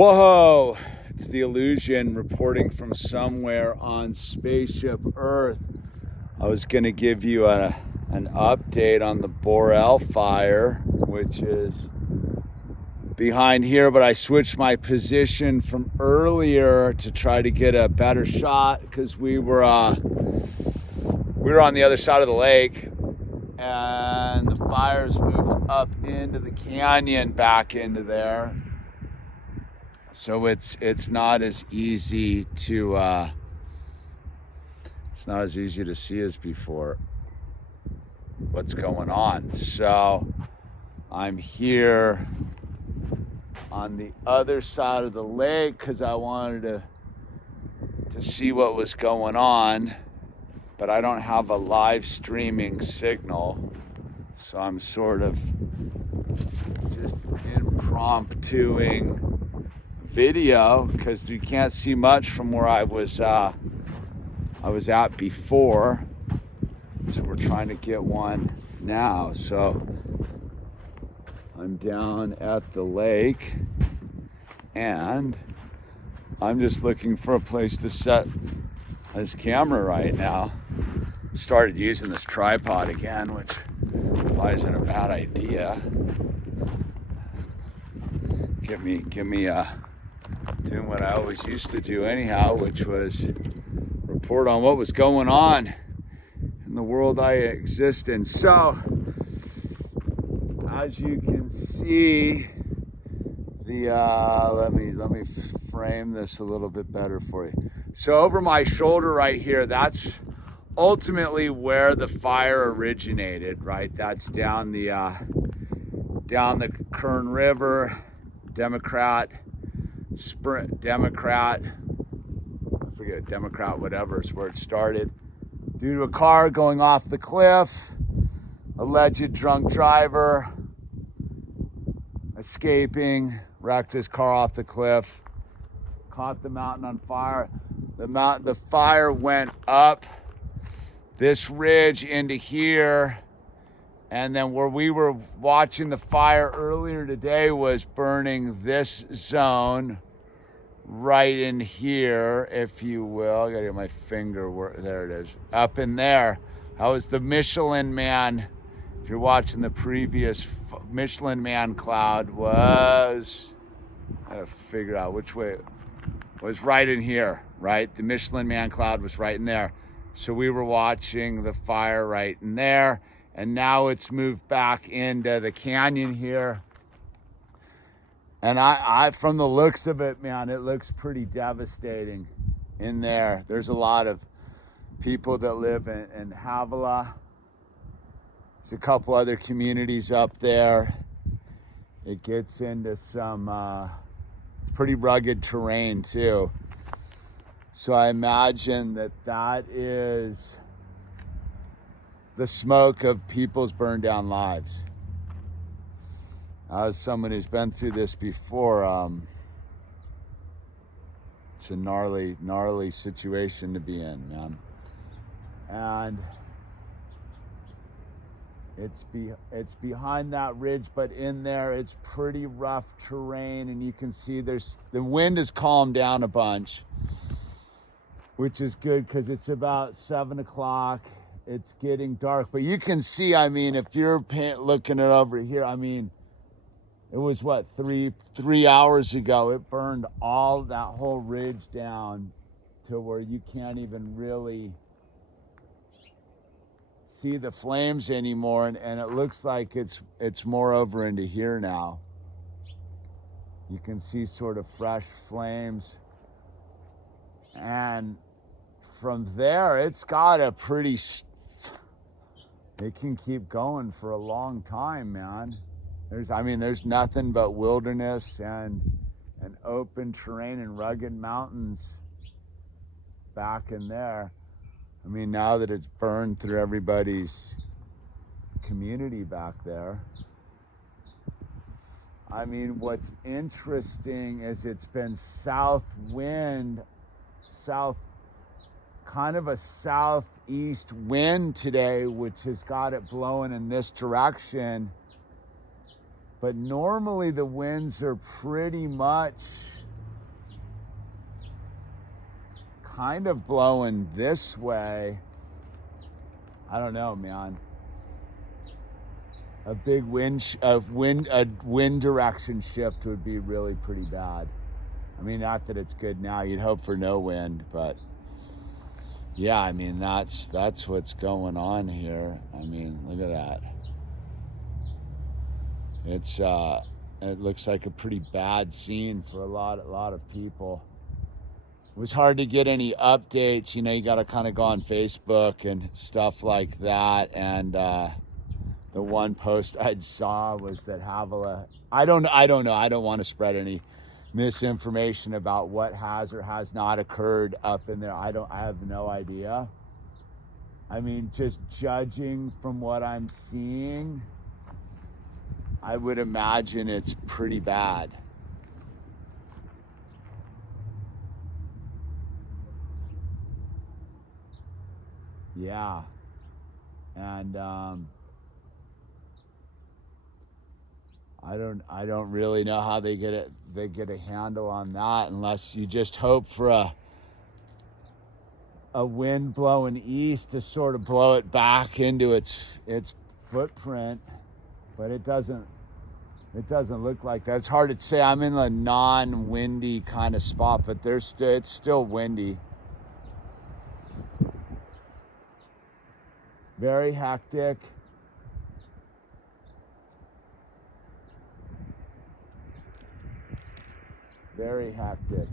Whoa! It's the Illusion reporting from somewhere on Spaceship Earth. I was going to give you an update on the Borel fire, which is behind here, but I switched my position from earlier to try to get a better shot because we were on the other side of the lake, and the fire's moved up into the canyon back into there. So it's not as easy to see as before what's going on. So I'm here on the other side of the lake because I wanted to see what was going on, but I don't have a live streaming signal, so I'm sort of just impromptuing video because you can't see much from where I was at before. So we're trying to get one now. So I'm down at the lake and I'm just looking for a place to set this camera right now. Started using this tripod again, which probably isn't a bad idea. Give me doing what I always used to do anyhow, which was report on what was going on in the world I exist in. So, as you can see, let me frame this a little bit better for you. So over my shoulder right here, that's ultimately where the fire originated, right? That's down the Kern River, Democrat, whatever is where it started. Due to a car going off the cliff, alleged drunk driver escaping, wrecked his car off the cliff, caught the mountain on fire. The fire went up this ridge into here, and then where we were watching the fire earlier today was burning this zone right in here, if you will. I gotta get my finger where, there it is, up in there. That was the Michelin Man. If you're watching the previous Michelin Man cloud was, I gotta figure out which way, it was right in here, right? The Michelin Man cloud was right in there. So we were watching the fire right in there, and now it's moved back into the canyon here. And I from the looks of it, man, it looks pretty devastating in there. There's a lot of people that live in Havilah. There's a couple other communities up there. It gets into some pretty rugged terrain too. So I imagine that is the smoke of people's burned down lives. As someone who's been through this before, it's a gnarly situation to be in, man. And it's behind that ridge, but in there it's pretty rough terrain, and you can see the wind has calmed down a bunch, which is good because it's about 7 o'clock. It's getting dark, but you can see, I mean, if you're looking at over here, I mean, it was what, three hours ago, it burned all that whole ridge down to where you can't even really see the flames anymore, and it looks like it's more over into here now. You can see sort of fresh flames, and from there it's got a pretty, it can keep going for a long time, man. There's nothing but wilderness and open terrain and rugged mountains back in there. I mean, now that it's burned through everybody's community back there. I mean, what's interesting is it's been south wind, kind of a southeast wind today, which has got it blowing in this direction. But normally the winds are pretty much kind of blowing this way. I don't know, man. A big wind direction shift would be really pretty bad. I mean, not that it's good now. You'd hope for no wind, but yeah, I mean, that's what's going on here. I mean, look at that. It looks like a pretty bad scene for a lot of people. It was hard to get any updates. You know, you got to kind of go on Facebook and stuff like that. And the one post I saw was that Havilah. I don't know. I don't want to spread any misinformation about what has or has not occurred up in there. I have no idea. I mean, just judging from what I'm seeing, I would imagine it's pretty bad. Yeah. And I don't really know how they get a handle on that, unless you just hope for a wind blowing east to sort of blow it back into its footprint. But it doesn't look like that. It's hard to say. I'm in a non-windy kind of spot, but it's still windy. Very hectic. Very hectic.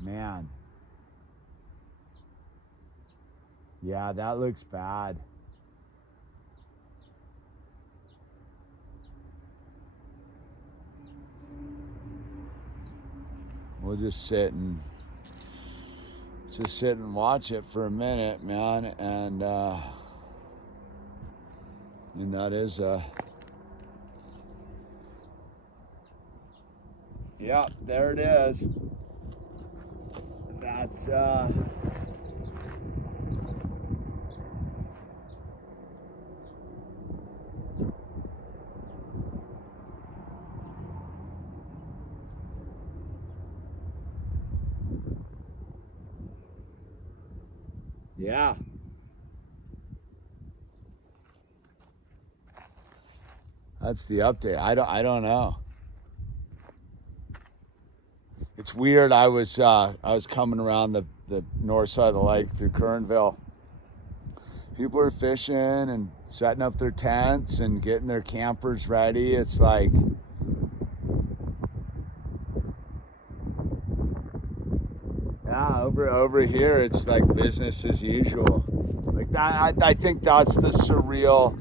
Man. Yeah, that looks bad. We'll just sit and watch it for a minute, man. And that is yeah, there it is. That's yeah. That's the update. I don't know. It's weird. I was coming around the north side of the lake through Kernville. People are fishing and setting up their tents and getting their campers ready. It's like, yeah, over here it's like business as usual. Like that, I think that's the surreal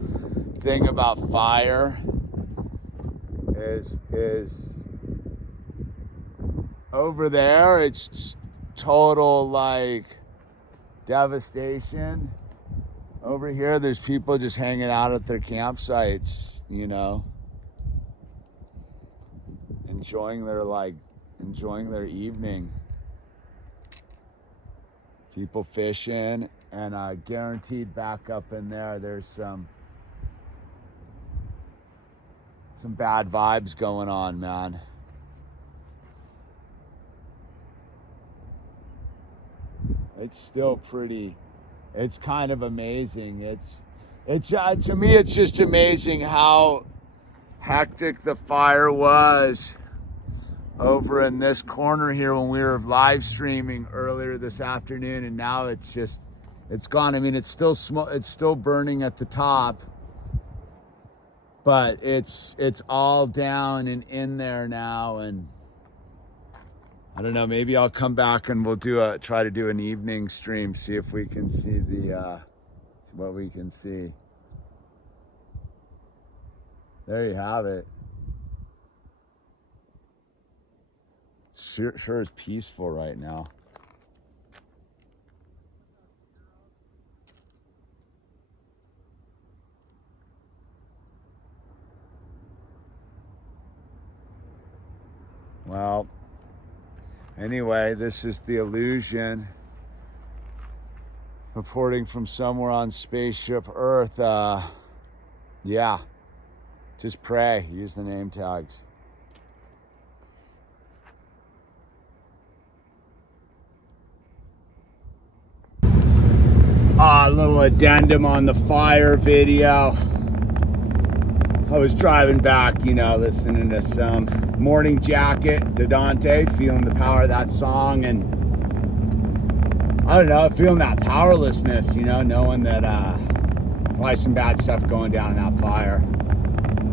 thing about fire. Is over there it's total like devastation. Over here there's people just hanging out at their campsites, you know, enjoying their evening. People fishing, and guaranteed back up in there there's some bad vibes going on, man. It's still pretty, it's kind of amazing. It's to me, it's just amazing how hectic the fire was over in this corner here when we were live streaming earlier this afternoon, and now it's gone. I mean, it's still burning at the top, but it's all down and in there now. And I don't know, maybe I'll come back and we'll try to do an evening stream, see if we can see what we can see. There you have it. Sure is peaceful right now. Well, anyway, this is the Illusion reporting from somewhere on spaceship Earth. Yeah, just pray, use the name tags. A little addendum on the fire video. I was driving back, you know, listening to some Morning Jacket to Dante, feeling the power of that song, and I don't know, feeling that powerlessness, you know, knowing that probably some bad stuff going down in that fire,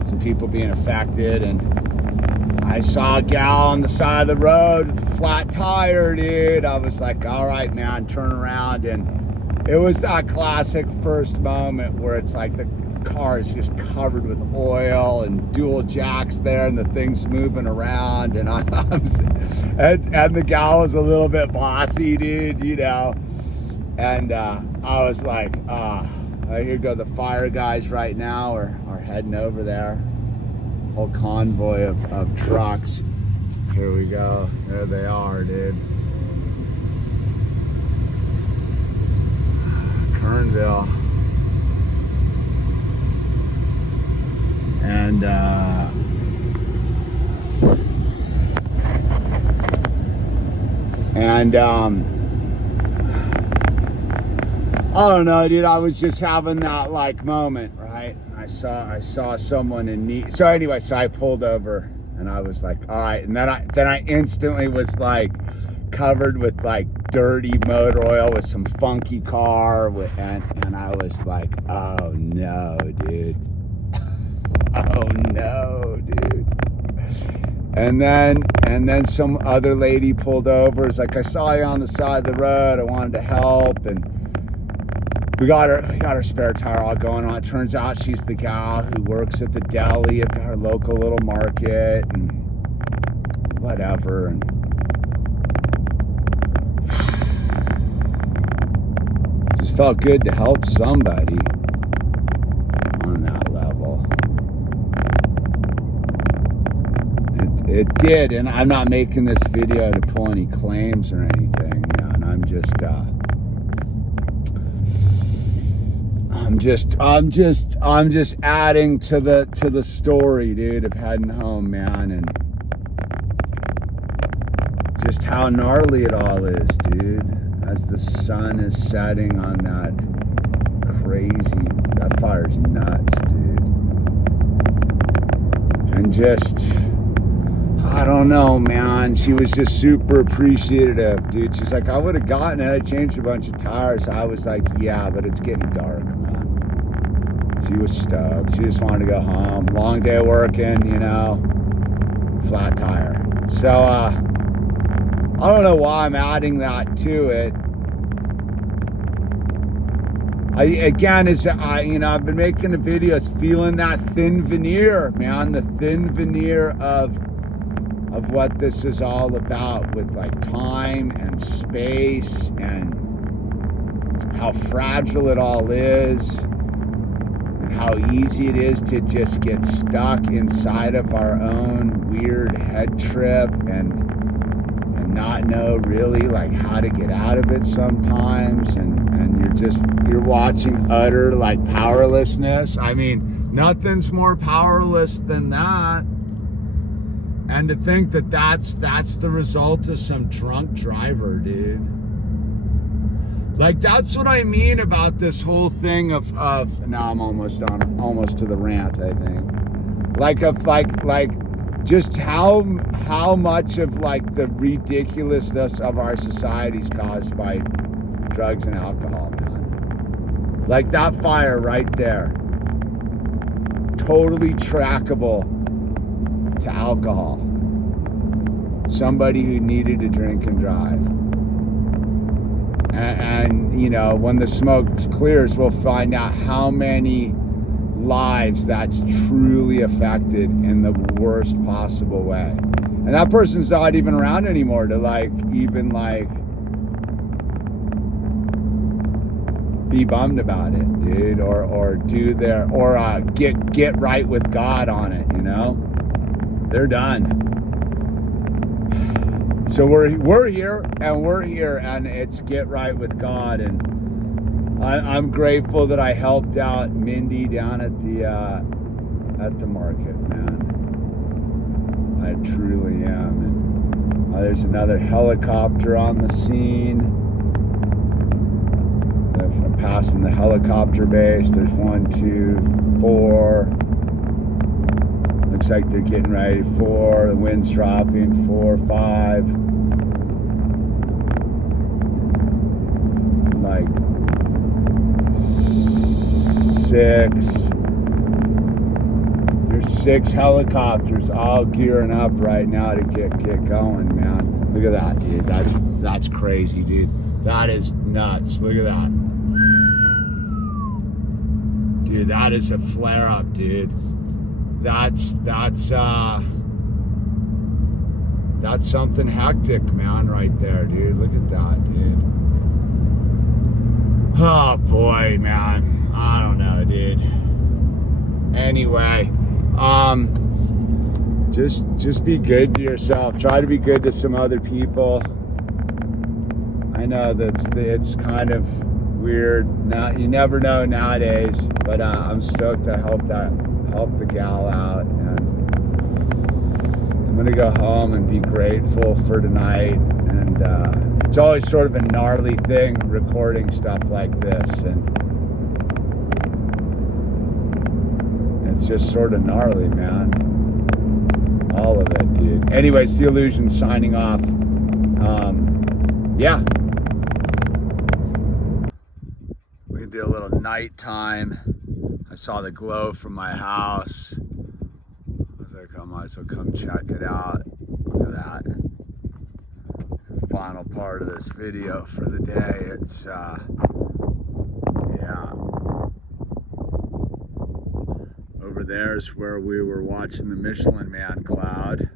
some people being affected. And I saw a gal on the side of the road with a flat tire, dude. I was like, all right, man, turn around. And it was that classic first moment where it's like the car is just covered with oil and dual jacks there and the thing's moving around. And and the gal was a little bit bossy, dude, you know. And I was like, here go the fire guys right now are heading over there. Whole convoy of trucks. Here we go. There they are, dude. Kernville. And I don't know, dude. I was just having that like moment, right? I saw someone in need. So anyway, so I pulled over and I was like, all right. And then I instantly was like covered with like dirty motor oil with some funky car and I was like, oh no, dude. Oh no, dude. And then some other lady pulled over. It's like, I saw you on the side of the road. I wanted to help. And we got her spare tire all going on. It turns out she's the gal who works at the deli at our local little market and whatever. And just felt good to help somebody on that level. It did, and I'm not making this video to pull any claims or anything, man. I'm just adding to the story, dude, of heading home, man, and just how gnarly it all is, dude. As the sun is setting on that fire's nuts, dude. And just, I don't know, man. She was just super appreciative, dude. She's like, I would have gotten it. I changed a bunch of tires. I was like, yeah, but it's getting dark, man. She was stoked. She just wanted to go home. Long day working, you know. Flat tire. So, I don't know why I'm adding that to it. I've been making the videos feeling that thin veneer, man. The thin veneer of what this is all about, with like time and space and how fragile it all is and how easy it is to just get stuck inside of our own weird head trip and not know really like how to get out of it sometimes, and you're watching utter like powerlessness. I mean, nothing's more powerless than that. And to think that that's the result of some drunk driver, dude. Like, that's what I mean about this whole thing of now I'm almost to the rant, I think. Just how much of like the ridiculousness of our society is caused by drugs and alcohol, man. Like that fire right there, totally trackable to alcohol. Somebody who needed to drink and drive. And you know, when the smoke clears, we'll find out how many lives that's truly affected in the worst possible way. And that person's not even around anymore to be bummed about it, dude, or get right with God on it, you know? They're done. So we're here, and it's get right with God. And I'm grateful that I helped out Mindy down at the market, man. I truly am. And there's another helicopter on the scene. I'm passing the helicopter base. There's 1, 2, 4. Looks like they're getting ready. 4. The wind's dropping. 4, 5. Like 6. There's 6 helicopters all gearing up right now to get going, man. Look at that, dude. That's crazy, dude. That is nuts. Look at that. Dude, that is a flare up, dude. That's something hectic, man, right there, dude. Look at that, dude. Oh boy, man. I don't know, dude. Anyway, just be good to yourself. Try to be good to some other people. I know it's kind of weird. Now you never know nowadays, but I'm stoked to help the gal out, and I'm gonna go home and be grateful for tonight. And it's always sort of a gnarly thing recording stuff like this, and it's just sort of gnarly, man. All of it, dude. Anyways, The Illusion signing off. Yeah. We can do a little nighttime. I saw the glow from my house. I was like, I might as well come check it out. Look at that. The final part of this video for the day. It's, yeah. Over there is where we were watching the Michelin Man cloud.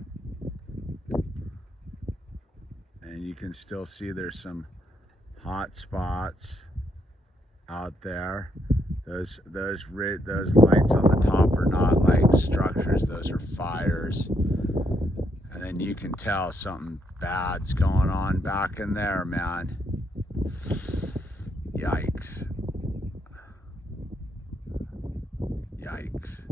And you can still see there's some hot spots out there. Those lights on the top are not like structures, those are fires. And then you can tell something bad's going on back in there, man. Yikes. Yikes.